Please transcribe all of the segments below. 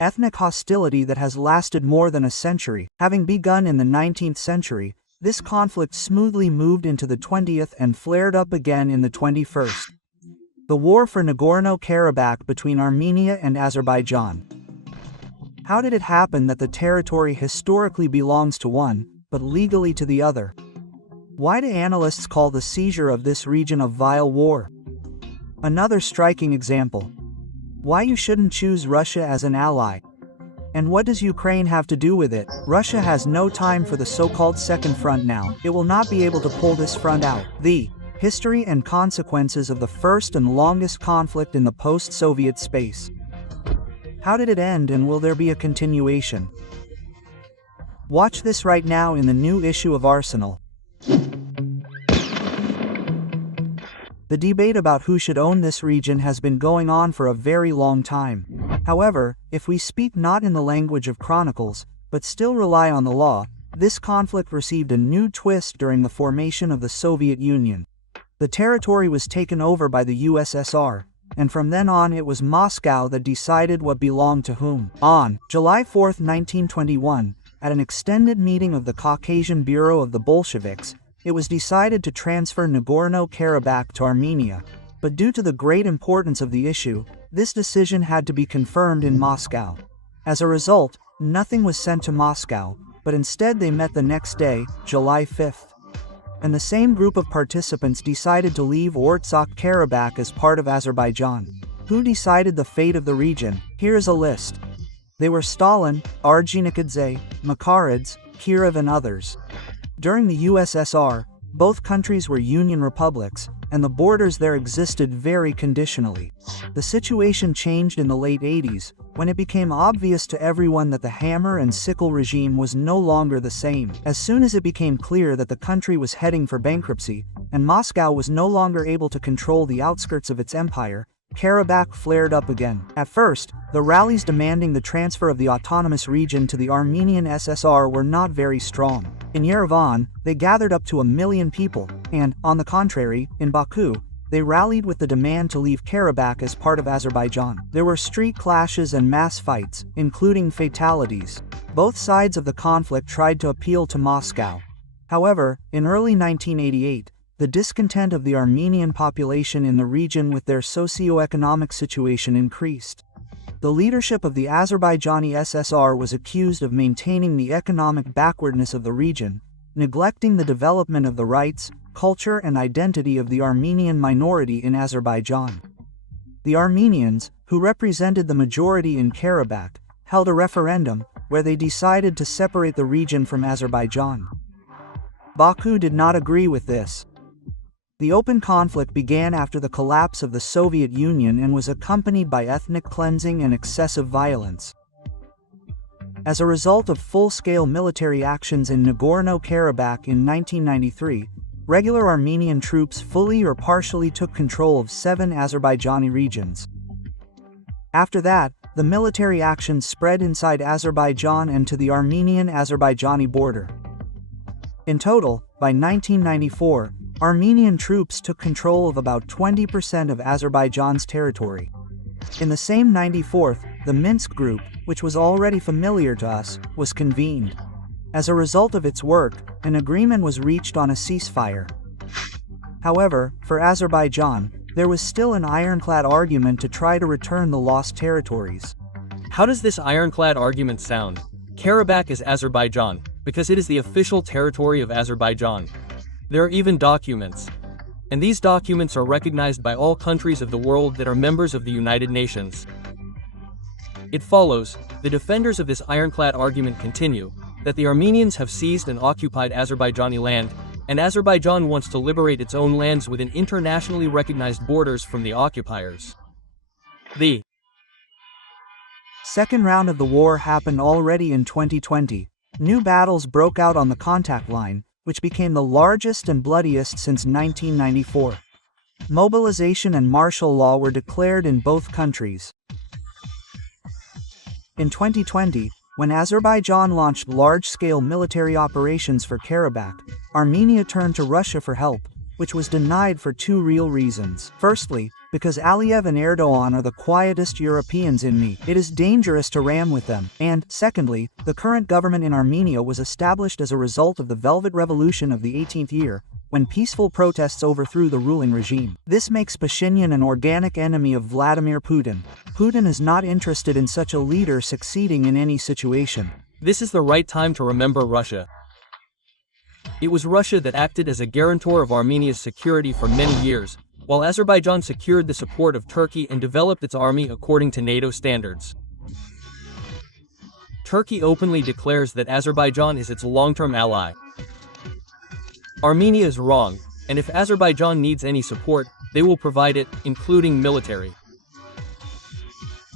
Ethnic hostility that has lasted more than a century. Having begun in the 19th century, this conflict smoothly moved into the 20th and flared up again in the 21st. The war for Nagorno-Karabakh between Armenia and Azerbaijan. How did it happen that the territory historically belongs to one, but legally to the other? Why do analysts call the seizure of this region a vile war? Another striking example. Why you shouldn't choose Russia as an ally. And what does Ukraine have to do with it? Russia has no time for the so-called Second Front now. It will not be able to pull this front out. The history and consequences of the first and longest conflict in the post-Soviet space. How did it end, and will there be a continuation? Watch this right now in the new issue of Arsenal. The debate about who should own this region has been going on for a very long time. However, if we speak not in the language of chronicles, but still rely on the law, this conflict received a new twist during the formation of the Soviet Union. The territory was taken over by the USSR, and from then on it was Moscow that decided what belonged to whom. On July 4, 1921, at an extended meeting of the Caucasian Bureau of the Bolsheviks, it was decided to transfer Nagorno-Karabakh to Armenia, but due to the great importance of the issue, this decision had to be confirmed in Moscow. As a result, nothing was sent to Moscow, but instead they met the next day, July 5th. And the same group of participants decided to leave Artsakh-Karabakh as part of Azerbaijan. Who decided the fate of the region? Here is a list. They were Stalin, Orджonikidze, Makarids, Kirov and others. During the USSR, both countries were union republics, and the borders there existed very conditionally. The situation changed in the late 80s, when it became obvious to everyone that the hammer and sickle regime was no longer the same. As soon as it became clear that the country was heading for bankruptcy, and Moscow was no longer able to control the outskirts of its empire, Karabakh flared up again. At first, the rallies demanding the transfer of the autonomous region to the Armenian SSR were not very strong. In Yerevan, they gathered up to 1 million people, and, on the contrary, in Baku, they rallied with the demand to leave Karabakh as part of Azerbaijan. There were street clashes and mass fights, including fatalities. Both sides of the conflict tried to appeal to Moscow. However, in early 1988, the discontent of the Armenian population in the region with their socio-economic situation increased. The leadership of the Azerbaijani SSR was accused of maintaining the economic backwardness of the region, neglecting the development of the rights, culture and identity of the Armenian minority in Azerbaijan. The Armenians, who represented the majority in Karabakh, held a referendum where they decided to separate the region from Azerbaijan. Baku did not agree with this. The open conflict began after the collapse of the Soviet Union and was accompanied by ethnic cleansing and excessive violence. As a result of full-scale military actions in Nagorno-Karabakh in 1993, regular Armenian troops fully or partially took control of 7 Azerbaijani regions. After that, the military actions spread inside Azerbaijan and to the Armenian-Azerbaijani border. In total, by 1994, Armenian troops took control of about 20% of Azerbaijan's territory. In the same 94th, the Minsk Group, which was already familiar to us, was convened. As a result of its work, an agreement was reached on a ceasefire. However, for Azerbaijan, there was still an ironclad argument to try to return the lost territories. How does this ironclad argument sound? Karabakh is Azerbaijan, because it is the official territory of Azerbaijan. There are even documents. And these documents are recognized by all countries of the world that are members of the United Nations. It follows, the defenders of this ironclad argument continue, that the Armenians have seized and occupied Azerbaijani land, and Azerbaijan wants to liberate its own lands within internationally recognized borders from the occupiers. The second round of the war happened already in 2020. New battles broke out on the contact line, which became the largest and bloodiest since 1994. Mobilization and martial law were declared in both countries. In 2020, when Azerbaijan launched large-scale military operations for Karabakh, Armenia turned to Russia for help, which was denied for 2 real reasons. Firstly, Because Aliyev and Erdogan are the quietest Europeans in me, it is dangerous to ram with them. And, secondly, the current government in Armenia was established as a result of the Velvet Revolution of the 18th year, when peaceful protests overthrew the ruling regime. This makes Pashinyan an organic enemy of Vladimir Putin. Putin is not interested in such a leader succeeding in any situation. This is the right time to remember Russia. It was Russia that acted as a guarantor of Armenia's security for many years, while Azerbaijan secured the support of Turkey and developed its army according to NATO standards. Turkey openly declares that Azerbaijan is its long-term ally. Armenia is wrong, and if Azerbaijan needs any support, they will provide it, including military.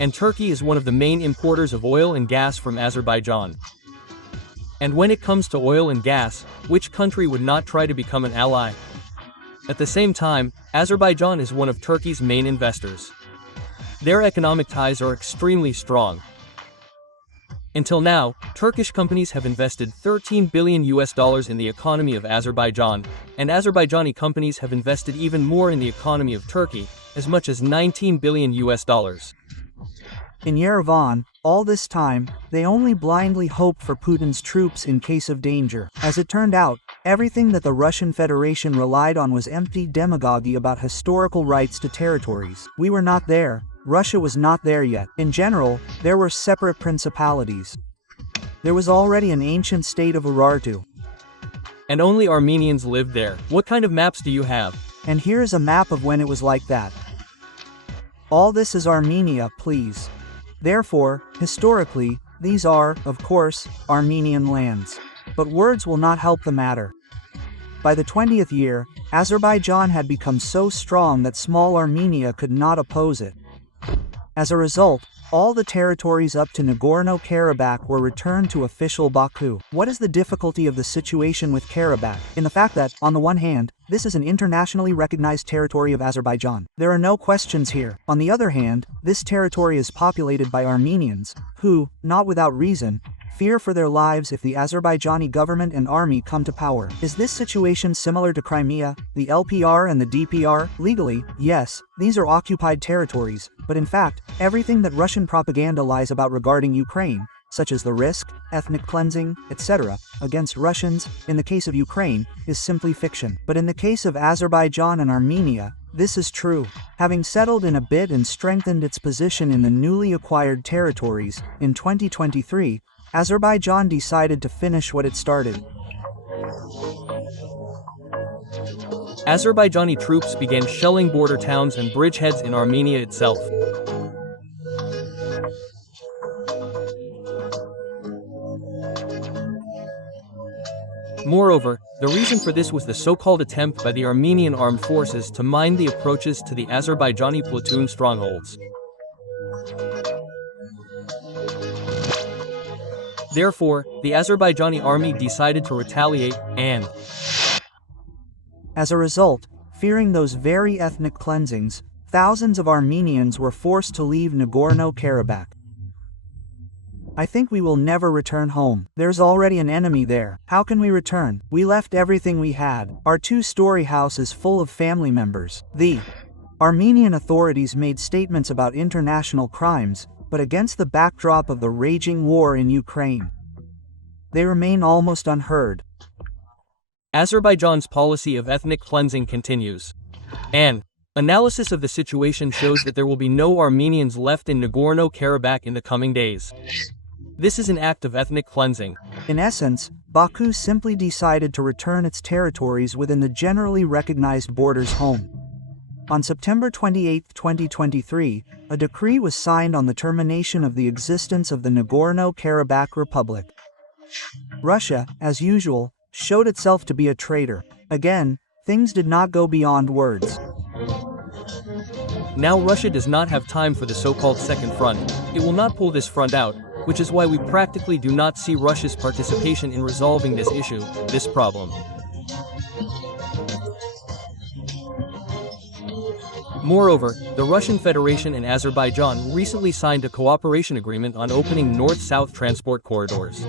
And Turkey is one of the main importers of oil and gas from Azerbaijan. And when it comes to oil and gas, which country would not try to become an ally? At the same time, Azerbaijan is one of Turkey's main investors. Their economic ties are extremely strong. Until now, Turkish companies have invested $13 billion in the economy of Azerbaijan, and Azerbaijani companies have invested even more in the economy of Turkey, as much as $19 billion. In Yerevan, all this time, they only blindly hoped for Putin's troops in case of danger. As it turned out, everything that the Russian Federation relied on was empty demagoguery about historical rights to territories. We were not there. Russia was not there yet. In general, there were separate principalities. There was already an ancient state of Urartu. And only Armenians lived there. What kind of maps do you have? And here is a map of when it was like that. All this is Armenia, please. Therefore, historically, these are, of course, Armenian lands. But words will not help the matter. By the 20th year, Azerbaijan had become so strong that small Armenia could not oppose it. As a result, all the territories up to Nagorno-Karabakh were returned to official Baku. What is the difficulty of the situation with Karabakh? In the fact that, on the one hand, this is an internationally recognized territory of Azerbaijan. There are no questions here. On the other hand, this territory is populated by Armenians, who, not without reason, fear for their lives if the Azerbaijani government and army come to power. Is this situation similar to Crimea, the LPR and the DPR? Legally, yes, these are occupied territories, but in fact, everything that Russian propaganda lies about regarding Ukraine, such as the risk, ethnic cleansing, etc., against Russians, in the case of Ukraine, is simply fiction. But in the case of Azerbaijan and Armenia, this is true. Having settled in a bit and strengthened its position in the newly acquired territories, in 2023, Azerbaijan decided to finish what it started. Azerbaijani troops began shelling border towns and bridgeheads in Armenia itself. Moreover, the reason for this was the so-called attempt by the Armenian armed forces to mine the approaches to the Azerbaijani platoon strongholds. Therefore, the Azerbaijani army decided to retaliate, and as a result, fearing those very ethnic cleansings, thousands of Armenians were forced to leave Nagorno-Karabakh. I think we will never return home. There's already an enemy there. How can we return? We left everything we had. Our two-story house is full of family members. The Armenian authorities made statements about international crimes, but against the backdrop of the raging war in Ukraine, they remain almost unheard. Azerbaijan's policy of ethnic cleansing continues. An analysis of the situation shows that there will be no Armenians left in Nagorno-Karabakh in the coming days. This is an act of ethnic cleansing. In essence, Baku simply decided to return its territories within the generally recognized borders home. On September 28, 2023, a decree was signed on the termination of the existence of the Nagorno-Karabakh Republic. Russia, as usual, showed itself to be a traitor. Again, things did not go beyond words. Now Russia does not have time for the so-called Second Front. It will not pull this front out, which is why we practically do not see Russia's participation in resolving this issue, this problem. Moreover, the Russian Federation and Azerbaijan recently signed a cooperation agreement on opening north-south transport corridors.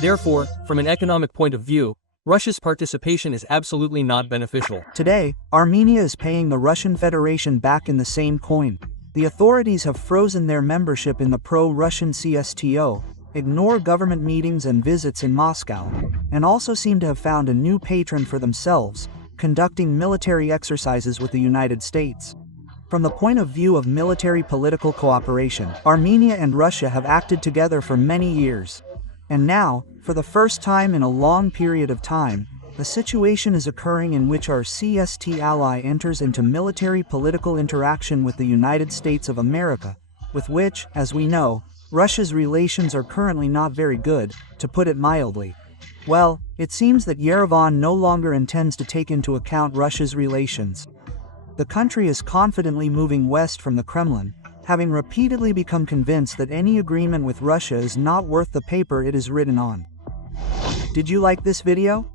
Therefore, from an economic point of view, Russia's participation is absolutely not beneficial. Today, Armenia is paying the Russian Federation back in the same coin. The authorities have frozen their membership in the pro-Russian CSTO, ignore government meetings and visits in Moscow, and also seem to have found a new patron for themselves, conducting military exercises with the United States. From the point of view of military political cooperation, Armenia and Russia have acted together for many years. And now, for the first time in a long period of time, the situation is occurring in which our CST ally enters into military political interaction with the United States of America, with which, as we know, Russia's relations are currently not very good, to put it mildly. Well, it seems that Yerevan no longer intends to take into account Russia's relations. The country is confidently moving west from the Kremlin, having repeatedly become convinced that any agreement with Russia is not worth the paper it is written on. Did you like this video?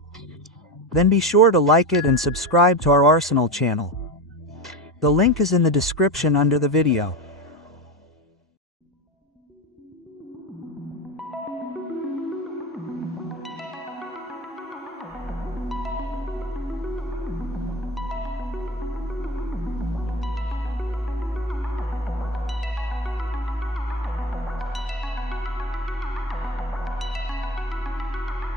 Then be sure to like it and subscribe to our Arsenal channel. The link is in the description under the video.